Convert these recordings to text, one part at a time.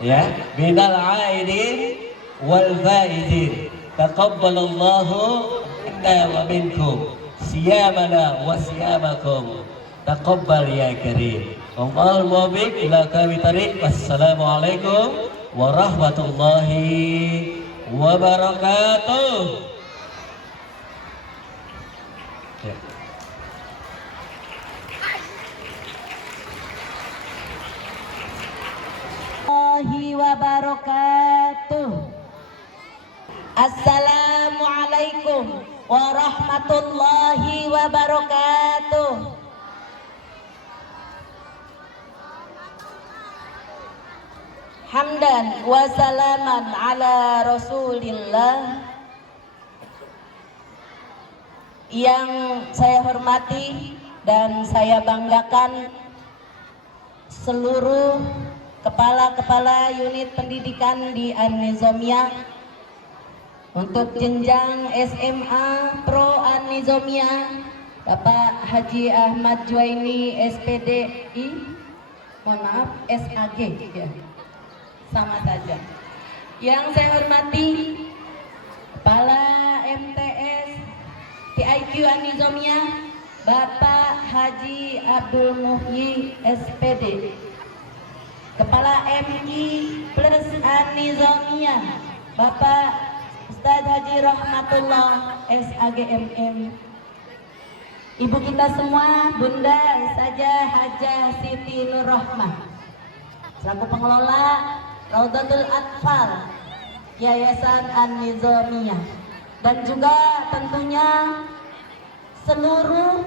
ya, minal aidin wal faizin. Taqabbalallahu minna wa minkum siyamana wa siyamakum. Taqabbal ya karim. Wal muwaffiq ila aqwamit thariq. Wassalamualaikum warahmatullahi wabarakatuh. Ya. Wabarakatuh. Assalamualaikum warahmatullahi wabarakatuh. Hamdan wa salaman ala Rasulillah. Yang saya hormati dan saya banggakan seluruh kepala-kepala unit pendidikan di An-Nizamiyah untuk jenjang SMA Pro An-Nizamiyah, Bapak Haji Ahmad Juwaini SPDI, mohon maaf SAG ya, sama saja. Yang saya hormati Kepala MTS PIQ An-Nizamiyah Bapak Haji Abdul Muhyi SPD, Kepala MI plus An-Nizamiyah Bapak Ustadz Haji Rahmatullah SAGMM, Ibu kita semua Bunda Saja Hajah Siti Nur Rahmah selaku pengelola Raudatul Atfal Yayasan An-Nizamiyah, dan juga tentunya seluruh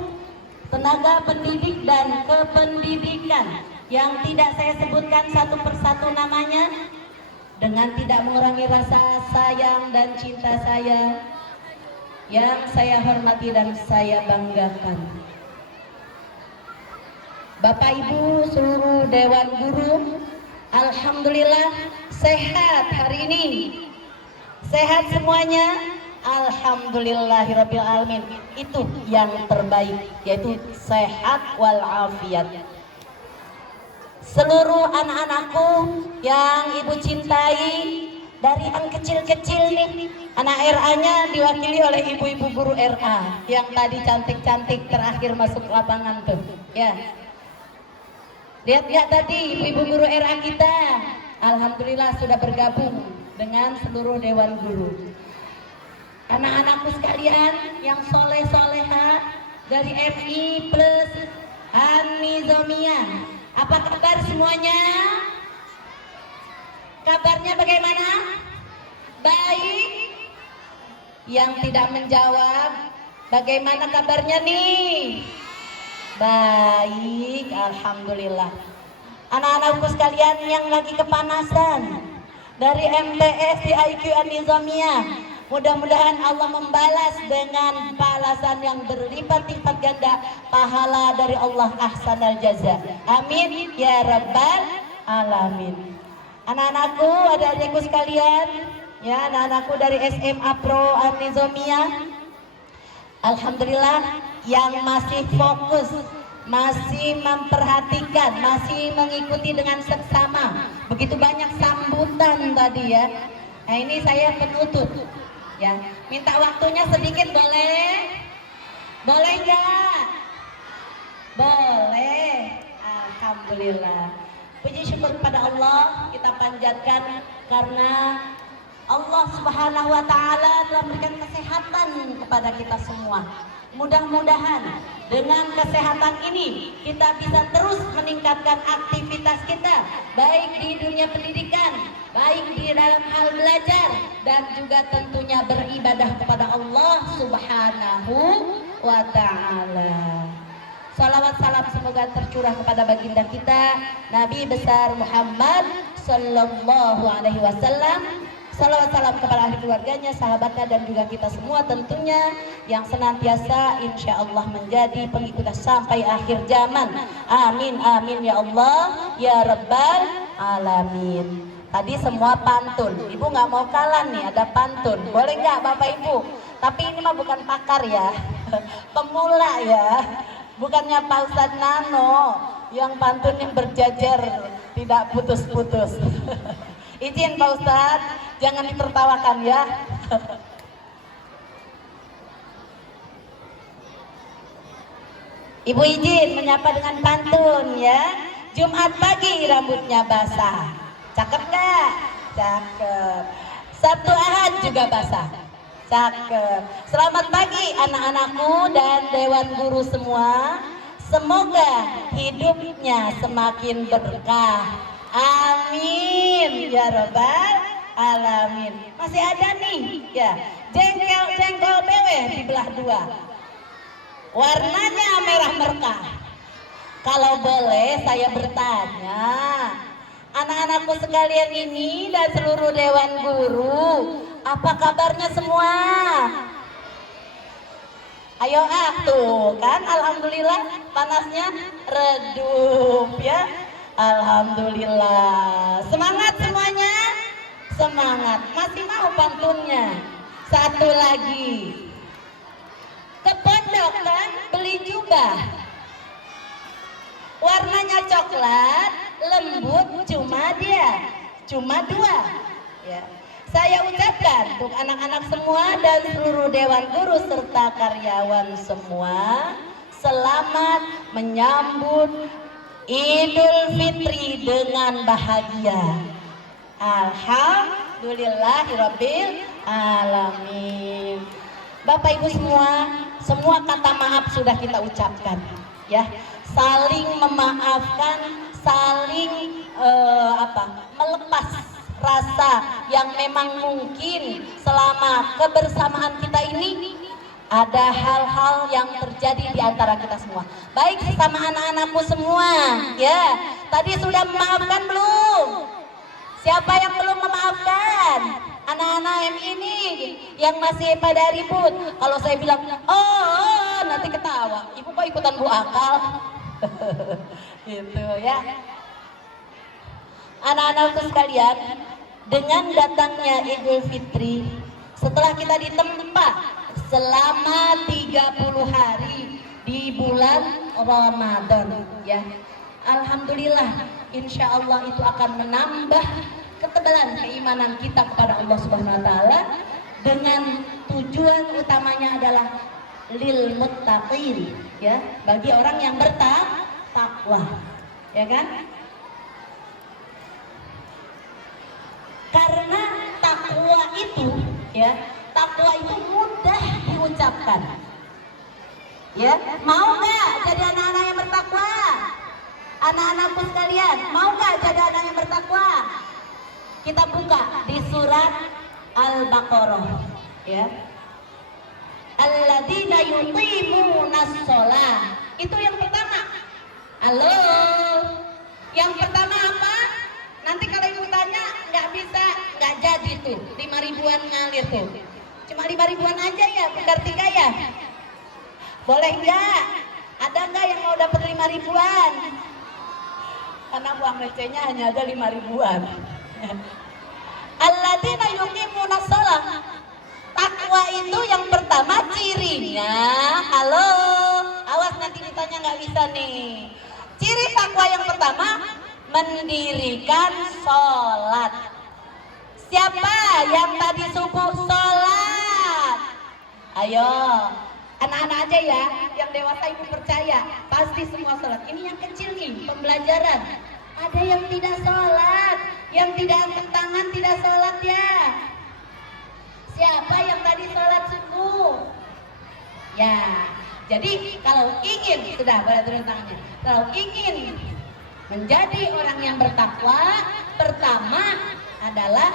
tenaga pendidik dan kependidikan yang tidak saya sebutkan satu persatu namanya, dengan tidak mengurangi rasa sayang dan cinta saya yang saya hormati dan saya banggakan. Bapak Ibu seluruh Dewan Guru, alhamdulillah sehat hari ini. Sehat semuanya. Alhamdulillahirabbil alamin. Itu yang terbaik, yaitu sehat walafiat. Seluruh anak-anakku yang ibu cintai, dari yang kecil-kecil nih, anak RA-nya diwakili oleh ibu-ibu guru RA yang tadi cantik-cantik terakhir masuk lapangan tuh ya. Lihat nggak tadi ibu-ibu guru RA kita, alhamdulillah sudah bergabung dengan seluruh Dewan Guru. Anak-anakku sekalian yang soleh-soleha dari MI plus An-Nizamiyah, apa kabar semuanya? Kabarnya bagaimana? Baik. Yang tidak menjawab, bagaimana kabarnya nih? Baik, alhamdulillah. Anak-anakku sekalian yang lagi kepanasan dari MTS di IQ An-Nizamiyah, mudah-mudahan Allah membalas dengan balasan yang berlipat-lipat ganda pahala dari Allah ahsanal jaza. Amin ya rabbal alamin. Anak-anakku, adik-adikku sekalian, ya anak-anakku dari SMA Pro An-Nizamiyah, alhamdulillah yang masih fokus, masih memperhatikan, masih mengikuti dengan seksama. Begitu banyak sambutan tadi ya. Nah ini saya penutup. Ya, minta waktunya sedikit boleh? Boleh nggak? Boleh. Alhamdulillah. Puji syukur kepada Allah kita panjatkan karena Allah Subhanahu wa taala telah memberikan kesehatan kepada kita semua. Mudah-mudahan dengan kesehatan ini kita bisa terus meningkatkan aktivitas kita, baik di dunia pendidikan, baik di dalam hal belajar, dan juga tentunya beribadah kepada Allah Subhanahu wa ta'ala. Salawat salam semoga tercurah kepada baginda kita Nabi besar Muhammad sallallahu alaihi wasallam. Salawat salam kepada ahli keluarganya, sahabatnya, dan juga kita semua tentunya yang senantiasa insya Allah menjadi pengikutnya sampai akhir zaman. Amin amin ya Allah ya rabbal alamin. Tadi semua pantun, ibu nggak mau kalah nih, ada pantun, boleh nggak bapak ibu? Tapi ini mah bukan pakar ya, pemula ya, bukannya Pak Ustadz Nano yang pantun yang berjajar tidak putus-putus. Izin Pak Ustadz, jangan ditertawakan ya. Ibu izin menyapa dengan pantun ya. Jumat pagi rambutnya basah. Cakep gak? Cakep. Sabtu Ahad juga basah. Cakep. Selamat pagi anak-anakku dan dewan guru semua. Semoga hidupnya semakin berkah. Amin ya Rabbal alamin. Masih ada nih ya. Jengkol beweh dibelah dua. Warnanya merah merkah. Kalau boleh saya bertanya, anak-anakku sekalian ini dan seluruh dewan guru, apa kabarnya semua? Ayo tuh kan, alhamdulillah panasnya redup ya. Alhamdulillah. Semangat semuanya. Semangat. Masih mau pantunnya? Satu lagi. Ke pondok kan beli jubah. Warnanya coklat, lembut, cuma dua. Ya. Saya ucapkan untuk anak-anak semua dan seluruh dewan guru serta karyawan semua, selamat menyambut Idul Fitri dengan bahagia. Alhamdulillahirabbil alamin. Bapak Ibu semua kata maaf sudah kita ucapkan ya. Saling memaafkan, saling melepas rasa yang memang mungkin selama kebersamaan kita ini ada hal-hal yang terjadi di antara kita semua. Baik sesama anak-anakku semua ya. Tadi sudah memaafkan belum? Siapa yang belum memaafkan? Anak-anak yang ini yang masih pada ribut. Kalau saya bilang, oh nanti ketawa. Ibu kok ikutan bu akal? Gitu ya. Anak-anakku sekalian, dengan datangnya Idul Fitri, setelah kita ditempa selama 30 hari di bulan Ramadan ya. Alhamdulillah, insya Allah itu akan menambah ketebalan keimanan kita kepada Allah Subhanahu wa taala, dengan tujuan utamanya adalah lil muttaqin ya, bagi orang yang bertakwa ya kan. Karena takwa itu ya, takwa itu mudah diucapkan ya. Mau nggak jadi anak-anak yang bertakwa? Anak-anakku sekalian, mau nggak jadi anak yang bertakwa? Kita buka di surat Al-Baqarah ya. Alladzina yuqimunas shalah. Itu yang pertama. Halo. Yang pertama apa? Nanti kalau ibu tanya nggak jadi tuh 5 ribuan ngalir tuh. Cuma 5 ribuan aja ya, benar 3 ya. Boleh nggak? Ada nggak yang mau dapat 5 ribuan? Karena uang recehnya hanya ada 5 ribuan. Alladzina yuqimunas shalah. Takwa itu yang pertama cirinya. Halo, awas nanti ditanya nggak bisa nih. Ciri takwa yang pertama, mendirikan sholat. Siapa yang tadi subuh sholat? Ayo, anak-anak aja ya, yang dewasa ibu percaya pasti semua sholat. Ini yang kecil nih, pembelajaran. Ada yang tidak sholat, yang tidak angkat tangan tidak sholat ya. Siapa yang tadi sholat subuh? Ya, jadi kalau ingin, sudah boleh turun tangannya. Kalau ingin menjadi orang yang bertakwa, pertama adalah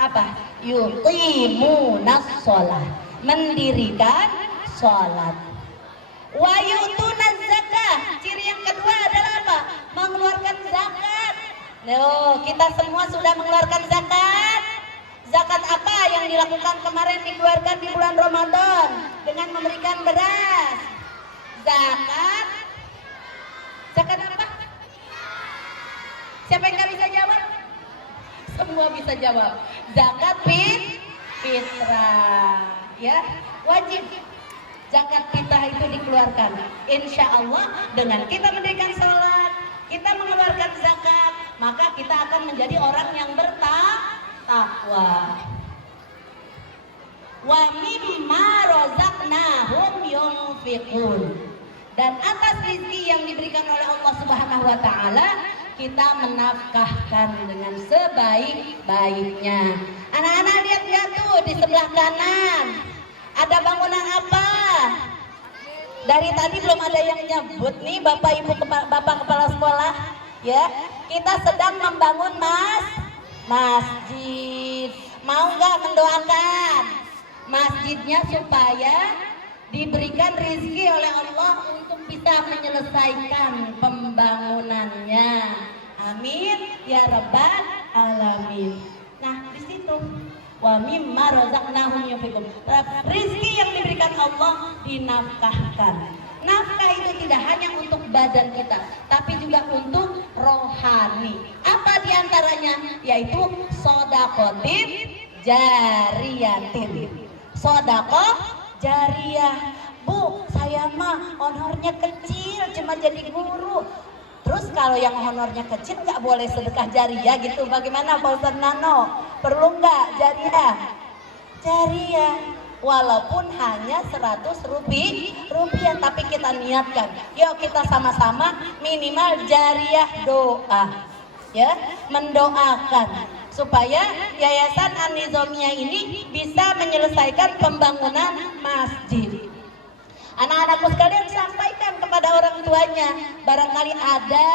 apa? Yuqimunas shalah, mendirikan sholat. Wa yu'tunaz zakah. Ciri yang kedua adalah apa? Mengeluarkan zakat. Loh, kita semua sudah mengeluarkan zakat. Zakat apa yang dilakukan kemarin dikeluarkan di bulan Ramadan dengan memberikan beras? Zakat apa? Siapa yang nggak bisa jawab? Semua bisa jawab. Zakat fitrah, ya wajib. Zakat fitrah itu dikeluarkan. Insya Allah dengan kita mendirikan sholat, kita mengeluarkan zakat, maka kita akan menjadi orang yang bertakwa. Wa mimma razaqnahum yunfiqun. Dan atas rezeki yang diberikan oleh Allah Subhanahu wa taala, kita menafkahkan dengan sebaik-baiknya. Anak-anak lihat nggak tuh di sebelah kanan? Ada bangunan apa? Dari tadi belum ada yang nyebut nih Bapak Ibu Bapak Kepala Sekolah. Ya, kita sedang membangun masjid. Mau nggak mendoakan masjidnya supaya diberikan rezeki oleh Allah untuk bisa menyelesaikan pembangunannya. Amin ya rabbal alamin. Nah, di situ wa mimma razaqnahum yunfiqun. Rezeki yang diberikan Allah dinafkahkan. Nafkah itu tidak hanya untuk badan kita, tapi juga untuk rohani. Apa diantaranya? Yaitu sodakotin jariyatin. Sodakoh jariyah. Bu, saya mah honornya kecil, cuma jadi guru. Terus kalau yang honornya kecil nggak boleh sedekah jariyah gitu, bagaimana Pak Ustadz Nano? Perlu nggak jariyah? Jariyah, walaupun hanya 100 rupiah, tapi kita niatkan. Yuk kita sama-sama minimal jariyah doa, ya, mendoakan supaya Yayasan An-Nizamiyah ini bisa menyelesaikan pembangunan masjid. Anak-anakku sekalian, sampaikan kepada orang tuanya, barangkali ada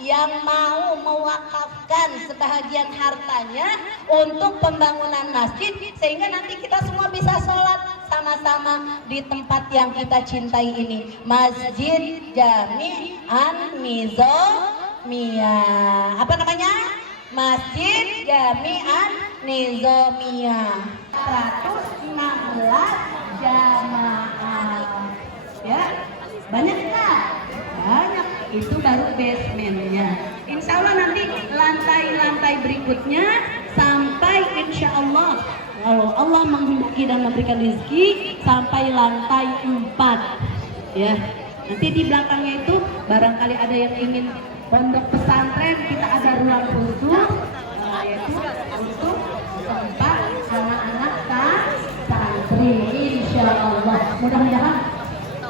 yang mau mewakafkan sebahagian hartanya untuk pembangunan masjid, sehingga nanti kita semua bisa sholat sama-sama di tempat yang kita cintai ini, Masjid Jami An-Nizamiyah. Apa namanya? Masjid Jami An-Nizamiyah. 116 jamaah. Ya, banyak nggak? Banyak. Itu baru basementnya. Insya Allah nanti lantai-lantai berikutnya sampai insya Allah, kalau Allah menghendaki dan memberikan rezeki, sampai lantai 4. Ya, nanti di belakangnya itu barangkali ada yang ingin pondok pesantren, kita ada ruang khusus, yaitu untuk tempat anak-anak santri. Insya Allah, mudah-mudahan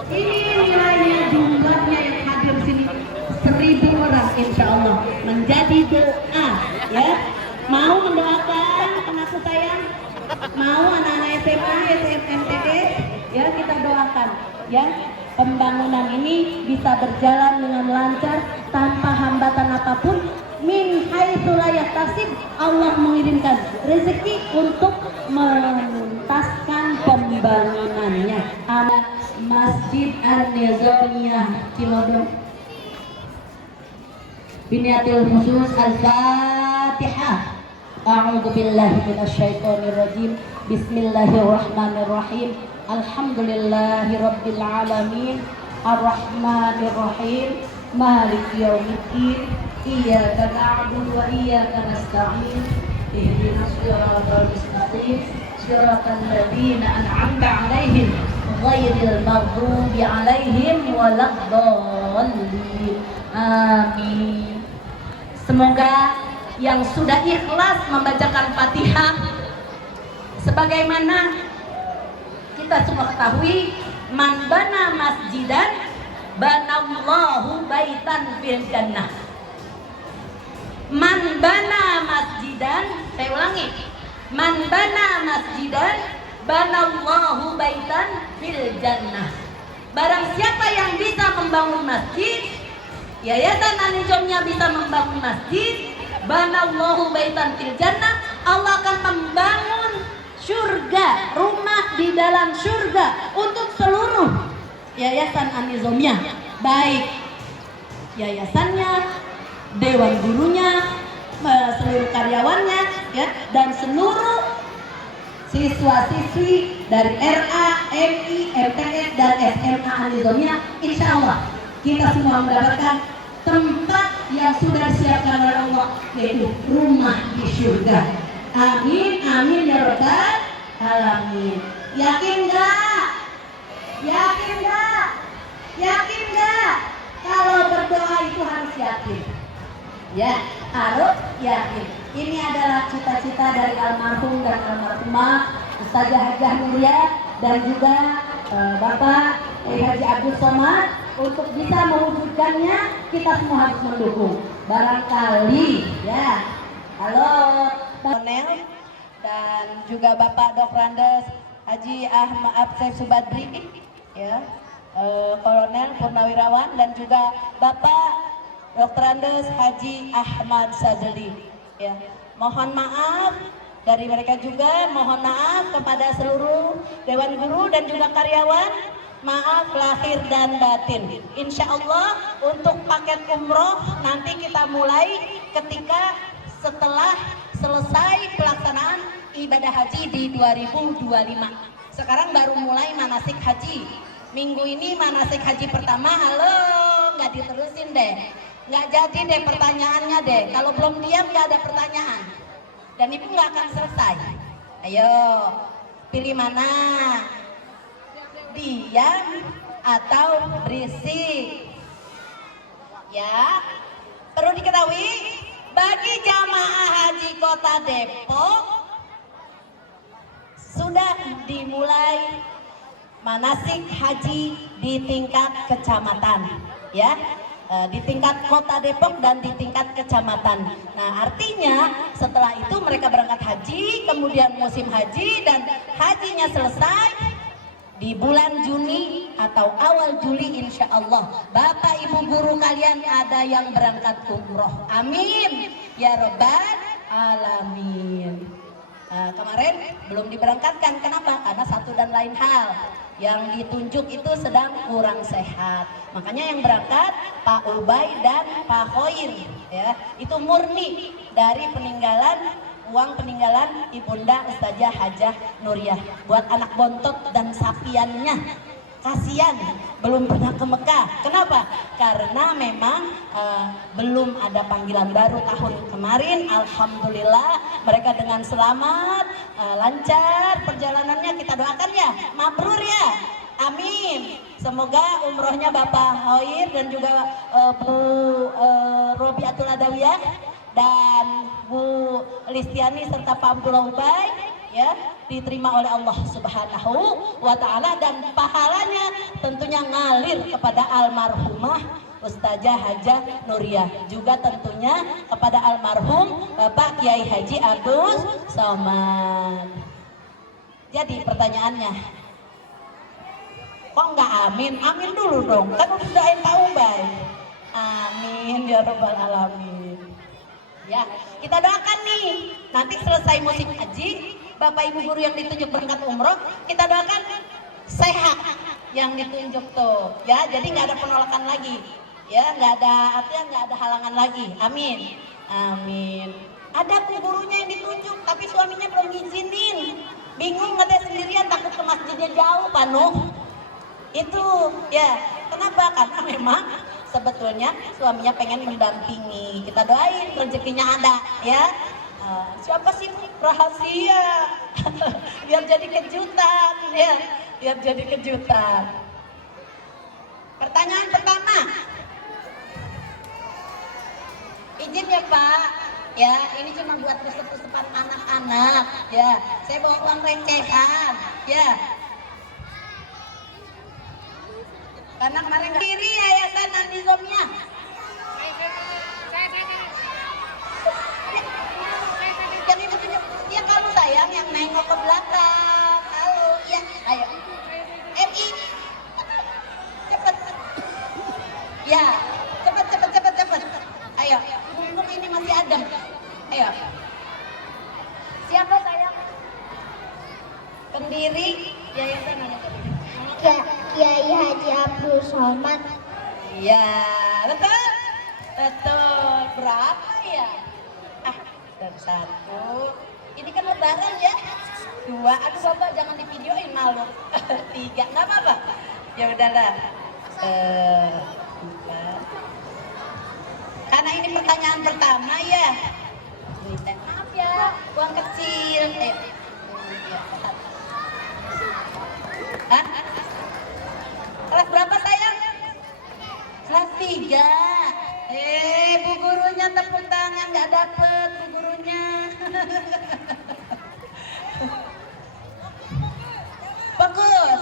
ini nilainya, jumlahnya yang hadir sini 1000 orang, insya Allah menjadi doa. Ya, mau mendoakan anakku sayang, mau anak-anak SMA, SMMTS, ya kita doakan, ya pembangunan ini bisa berjalan dengan lancar tanpa hambatan apapun. Min haitsu la yahtasib, Allah mengirimkan rezeki untuk menuntaskan pembangunannya. Masjid An-Nizamiyah Cilodong. Biniatul khusus Al-Fatihah. A'udzu billahi minasyaitonir rajim. Bismillahirrahmanirrahim. Alhamdulillahi rabbil alamin. Ar-Rahmanir Rahim. Maliki yaumiddin. Iyyaka na'budu wa iyyaka nasta'in. Ihdinas siratal mustaqim. Siratal ladzina an'amta 'alaihim ghairil maghdubi 'alaihim waladdallin. Amin. Semoga yang sudah ikhlas membacakan Fatihah, sebagaimana kita semua ketahui, man bana masjidan banallahu baitan fil jannah. Man bana masjidan, saya ulangi, man bana masjidan banallahu baitan fil jannah. Barang siapa yang bisa membangun masjid, Yayasan An-Nizamiyah bisa membangun masjid, banallahu baitan fil jannah, Allah akan membangun surga, rumah di dalam surga untuk seluruh Yayasan An-Nizamiyah, baik yayasannya, dewan gurunya, seluruh karyawannya, ya, dan seluruh siswa-siswi dari RA, MI, MTS, dan SMA An-Nizamiyah. Insya Allah kita semua mendapatkan tempat yang sudah disiapkan oleh Allah, yaitu rumah di surga. Amin, amin ya rabbal alamin. Yakin nggak? Yakin nggak? Yakin nggak? Kalau berdoa itu harus yakin. Ya, harus yakin. Ini adalah cita-cita dari almarhum dan almarhumah Ustazah Hajah Nuria dan juga Bapak Haji Abdul Somad. Untuk bisa mewujudkannya, kita semua harus mendukung. Barangkali, ya. Halo, Kolonel dan juga Bapak Dok Randes Haji Ahmad Absef Subadri, ya, Kolonel Purnawirawan dan juga Bapak Dr. Andes Haji Ahmad Sadeli, ya. Mohon maaf dari mereka juga, mohon maaf kepada seluruh Dewan Guru dan juga karyawan. Maaf lahir dan batin. Insya Allah untuk paket umroh nanti kita mulai ketika setelah selesai pelaksanaan ibadah haji di 2025. Sekarang baru mulai manasik haji. Minggu ini manasik haji pertama. Halo, nggak diterusin deh. Nggak jadi deh pertanyaannya deh. Kalau belum diam nggak ada pertanyaan. Dan itu nggak akan selesai. Ayo, pilih mana? Diam atau berisik? Ya, perlu diketahui bagi jamaah haji Kota Depok sudah dimulai manasik haji di tingkat kecamatan, ya. Di tingkat Kota Depok dan di tingkat kecamatan. Nah, artinya setelah itu mereka berangkat haji, kemudian musim haji dan hajinya selesai di bulan Juni atau awal Juli, insya Allah Bapak Ibu guru kalian ada yang berangkat umroh. Amin ya robbal alamin. Kemarin belum diberangkatkan, kenapa? Karena satu dan lain hal. Yang ditunjuk itu sedang kurang sehat. Makanya yang berangkat Pak Ubay dan Pak Khoir, ya, itu murni dari uang peninggalan Ibunda Ustazah Hajah Nuriyah buat anak bontot dan sapiannya. Kasihan belum pernah ke Mekah. Kenapa? Karena memang belum ada panggilan baru tahun kemarin. Alhamdulillah mereka dengan selamat, lancar perjalanannya. Kita doakan ya, mabrur ya. Amin. Semoga umrohnya Bapak Hoir dan juga Bu Robiatul Adawiyah dan Bu Listiani serta Pak Abdullah Ubay, ya, diterima oleh Allah Subhanahu wa Ta'ala dan pahalanya tentunya ngalir kepada almarhumah Ustazah Hajah Nuriyah, juga tentunya kepada almarhum Bapak Kiai Haji Agus Somad. Jadi pertanyaannya, kok nggak amin? Amin dulu dong, kan udah doain Pak Ubay. Amin ya robbal alamin. Ya, kita doakan nih, nanti selesai musim haji, Bapak Ibu guru yang ditunjuk berangkat umroh, kita doakan sehat yang ditunjuk tuh, ya. Jadi nggak ada penolakan lagi, ya, nggak ada, artinya nggak ada halangan lagi. Amin, amin. Ada tuh gurunya yang ditunjuk, tapi suaminya belum ngizinin, bingung ngetes sendirian, takut ke masjidnya jauh, Panu. Itu, ya, kenapa? Karena memang sebetulnya suaminya pengen mendampingi. Kita doain rezekinya ada, ya. Siapa sih rahasia? Biar jadi kejutan, ya. Biar jadi kejutan. Pertanyaan pertama. Izin ya Pak, ya, ini cuma buat resep-resepan anak-anak, ya. Saya bawa uang recehan, ya. Karena kemarin kiri Yayasan Antisomnia. Yang itu tunjuk, ya kamu sayang yang nengok ke belakang. Halo, iya, ayo. MI, cepet. Ya, cepet. Ayo, mumpung ini masih ada. Ayo. Siapa sayang? Pendiri Yayasan Antisomnia. Kiai Haji Abdul Somad. Iya, betul. Berapa ya? Dan satu. Ini kan lebaran ya. Dua. Aduh Bapak jangan divideoin, malu. Tiga, nggak apa-apa. Ya udahlah. Empat. Karena ini pertanyaan pertama ya. Maaf ya, uang kecil. Ya, Hah? Kelas berapa sayang? Kelas 3. Bu gurunya tepuk tangan, nggak dapet bu gurunya. Bagus.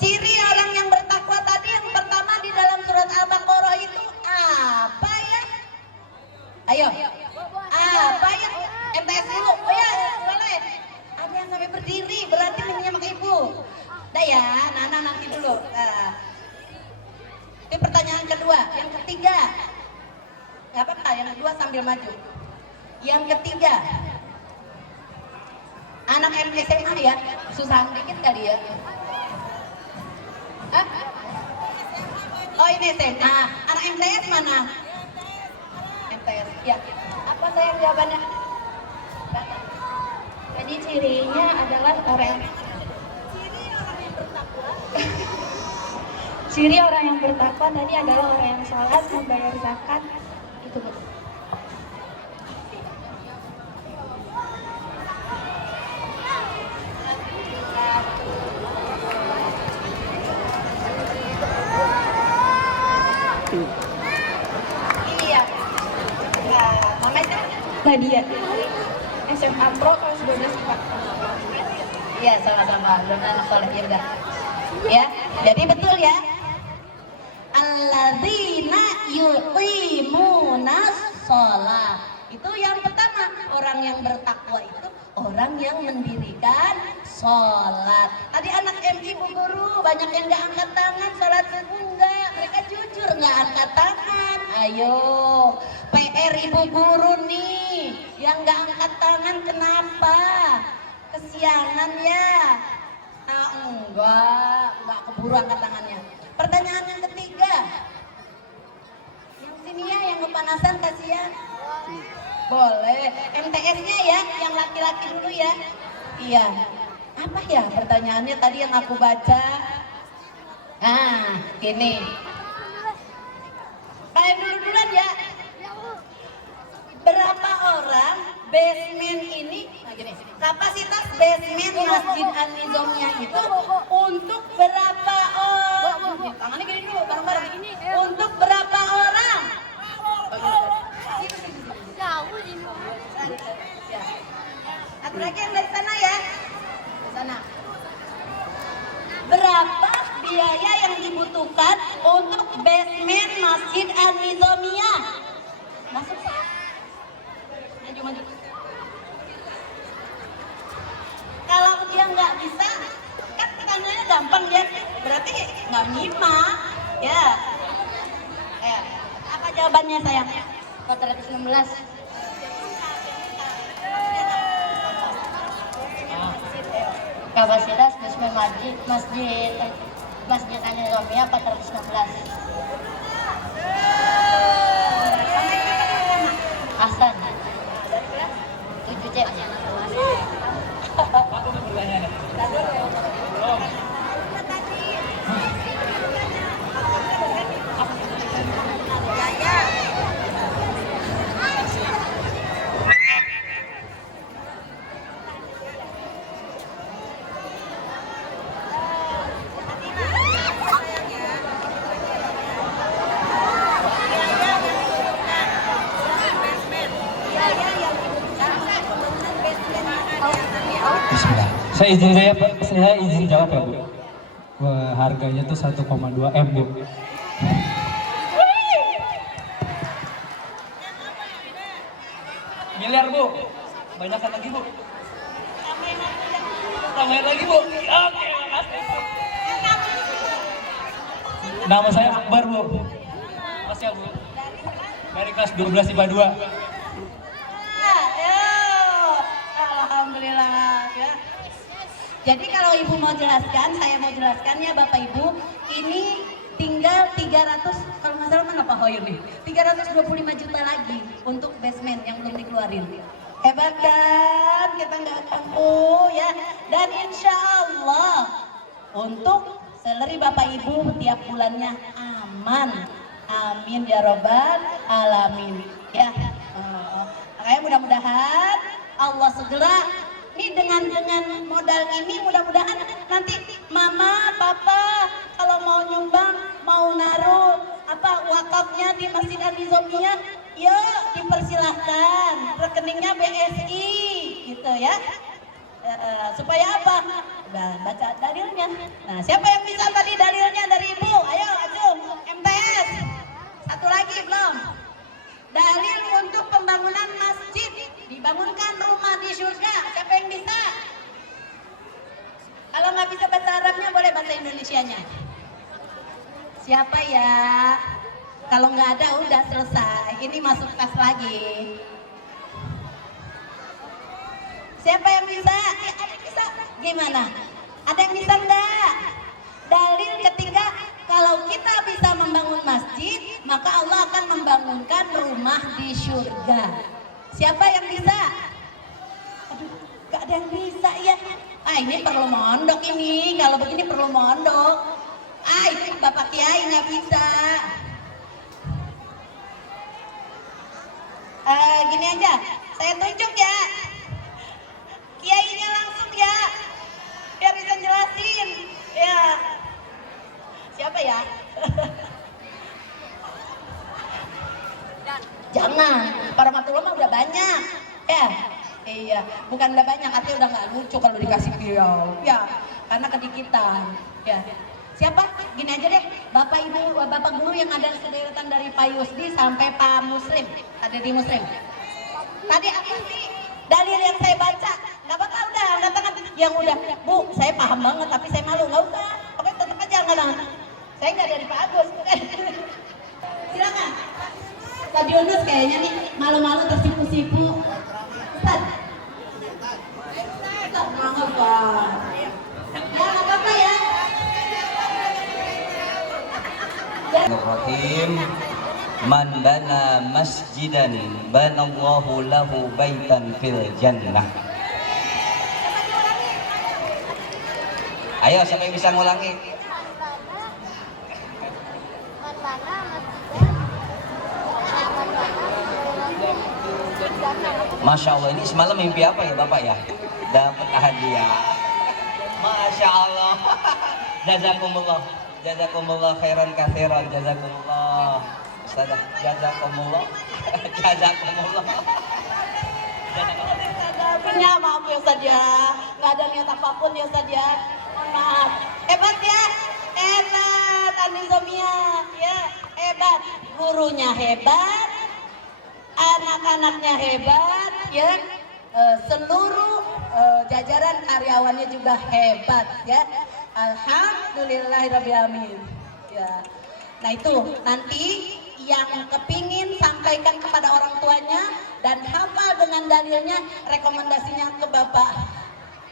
Ciri orang yang bertakwa tadi yang pertama di dalam surat Al-Baqarah itu apa ya? Ayo. Apa ya? MTS dulu. Oh ya, boleh. Ada yang sampai berdiri, berarti minumnya sama ibu. Dah ya, Nana nanti dulu. Ini pertanyaan kedua, yang ketiga. Gak apa-apa, yang kedua sambil maju. Yang ketiga. Anak SMA ya, susah dikit kali ya. Hah? Oh ini SMA. Anak MTS mana? MTS. Ya. Apa sayang jawabannya? Jadi cirinya adalah orang Ciri orang yang bertakwa tadi adalah orang yang sholat, membayar zakat, itu Bu. Iya. Mama itu? Nadia, SMA Pro kelas 12 Pak. Iya sama-sama. Belum anak soleh ya udah. Ya, jadi betul ya. Alladzina yuqimunas shalah. Itu yang pertama, orang yang bertakwa itu orang yang mendirikan sholat. Tadi anak MI Bu Guru banyak yang nggak angkat tangan, sholat subuh enggak, mereka jujur nggak angkat tangan. Ayo, PR Ibu Guru nih, yang nggak angkat tangan kenapa? Kesiangan ya? Nah, enggak keburu angkat tangannya. Pertanyaan yang ketiga, yang sini ya, yang kepanasan kasihan. Boleh, MTS-nya ya, yang laki-laki dulu ya. Iya. Apa ya pertanyaannya tadi yang aku baca? Nah, gini. Kayak dulu-duluan ya. Berapa orang basement ini, nah gini, kapasitas basement Masjid An-Nizamiyah itu untuk berapa orang? Tangannya gini dulu, bareng-bareng. Untuk berapa orang? Satu lagi yang dari sana ya. Sana. Berapa biaya yang dibutuhkan untuk basement Masjid An-Nizamiyah? Masuk sih. Maju. Kalau dia nggak bisa, kan pertanyaannya gampang ya. Berarti nggak nyimak, ya. Apa jawabannya sayang? 416. Kapasitas basement Masjid An-Nizamiyah 416. Hasan 7C. Bismillah. Saya izin jawab ya Bu. Harganya tuh 1,2 M Bu. Miliar Bu. Banyakan lagi Bu. Tambahin lagi Bu. Oke, makasih. Nama saya Akbar Bu. Makasih ya Bu. Dari kelas 12 IPA 2. Alhamdulillah ya. Jadi kalau Ibu mau jelaskan, saya mau jelaskan ya Bapak Ibu, ini tinggal 300, kalau nggak salah mana Pak Hoyur nih, 325 juta lagi untuk basement yang belum dikeluarin. Hebat kan, kita nggak mampu ya. Dan insya Allah untuk salary Bapak Ibu tiap bulannya aman. Amin ya robbal alamin ya. Makanya mudah-mudahan Allah segera nih dengan modal ini, mudah-mudahan nanti mama, papa kalau mau nyumbang, mau mau naruh wakafnya di Masjid An-Nizamiyah, yuk dipersilahkan, rekeningnya BSI gitu ya. Supaya apa? Udah baca dalilnya. Nah, siapa yang bisa tadi dalilnya dari Ibu? Ayo, acung, MTS. Satu lagi belum? Dalil untuk pembangunan masjid, dibangunkan rumah di surga. Siapa yang bisa? Kalau nggak bisa bahasa Arabnya, boleh bahasa Indonesianya. Siapa ya? Kalau nggak ada, udah selesai. Ini masuk tas lagi. Siapa yang bisa? Ya, ada yang bisa. Gimana? Ada yang bisa enggak? Dalil ketiga, kalau kita bisa membangun masjid, maka Allah akan membangunkan rumah di surga. Siapa yang bisa? Aduh, gak ada yang bisa ya. Ini perlu mondok ini. Kalau begini perlu mondok. Itu Bapak Kiai nggak bisa. Gini aja, saya tunjuk ya. Kiainya langsung ya, biar bisa jelasin ya. Siapa ya? Jangan, para matulama udah banyak ya. Iya, bukan udah banyak, artinya udah nggak lucu kalau dikasih beliau ya, karena kedikitan ya. Siapa? Gini aja deh, Bapak Ibu, Bapak Guru yang ada sederetan dari Pak Yusdi sampai Pak Muslim, ada di Muslim. Tadi apa sih dalil yang saya baca? Nggak apa-apa, udah angkat tangan. Yang udah, Bu, saya paham banget tapi saya malu. Nggak usah, oke tetap aja angkat tangan. Saya nggak dari Pak Agus. Silakan. Pak Yunus kayaknya nih malu-malu tersipu-sipu. Ustaz. Ustaz, maaf Pak. Ya nggak apa-apa ya. Bismillahirrahmanirrahim. Man bana masjidan banallahu lahu baitan fil jannah. Ayo, siapa yang bisa ngulangi? Masya Allah, ini semalam mimpi apa ya Bapak ya? Dapat hadiah. Masya Allah. Jazakumullah. Jazakumullah khairan katsiran. Jazakumullah. Ustazah, jazakumullah. Jazakumullah. Punya maaf ya Ustaz ya, nggak ada niat apapun ya Ustaz ya, maaf. Hebat ya, hebat An-Nizamiyah ya, hebat. Gurunya hebat, anak-anaknya hebat ya, seluruh jajaran karyawannya juga hebat ya. Alhamdulillahirabbil alamin ya. Nah itu nanti yang kepingin sampaikan kepada orang tuanya dan hafal dengan dalilnya, rekomendasinya ke Bapak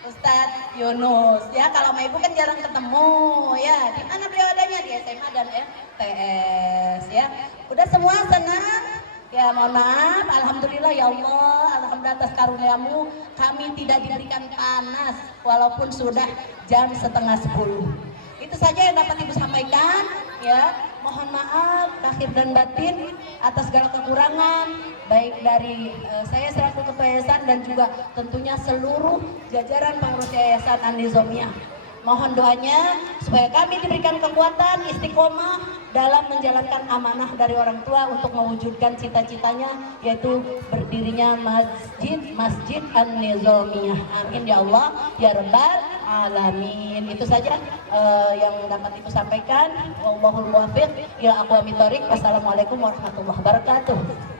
Ustadz Yunus ya. Kalau sama Ibu kan jarang ketemu ya. Di mana beliau adanya? Di SMA dan MTS ya. Udah semua senang? Ya mohon maaf, alhamdulillah ya Allah, alhamdulillah atas karuniamu kami tidak diberikan panas walaupun sudah jam 9:30. Itu saja yang dapat Ibu sampaikan ya. Mohon maaf lahir dan batin atas segala kekurangan baik dari saya selaku ketua yayasan dan juga tentunya seluruh jajaran pengurus yayasan An-Nizamiyah. Mohon doanya supaya kami diberikan kekuatan istiqomah dalam menjalankan amanah dari orang tua untuk mewujudkan cita-citanya, yaitu berdirinya Masjid An-Nizamiyah. Amin ya Allah ya Rabbal alamin. Itu saja yang dapat Ibu sampaikan. Wallahul muwaffiq ila aqwamit thoriq. Wassalamualaikum warahmatullahi wabarakatuh.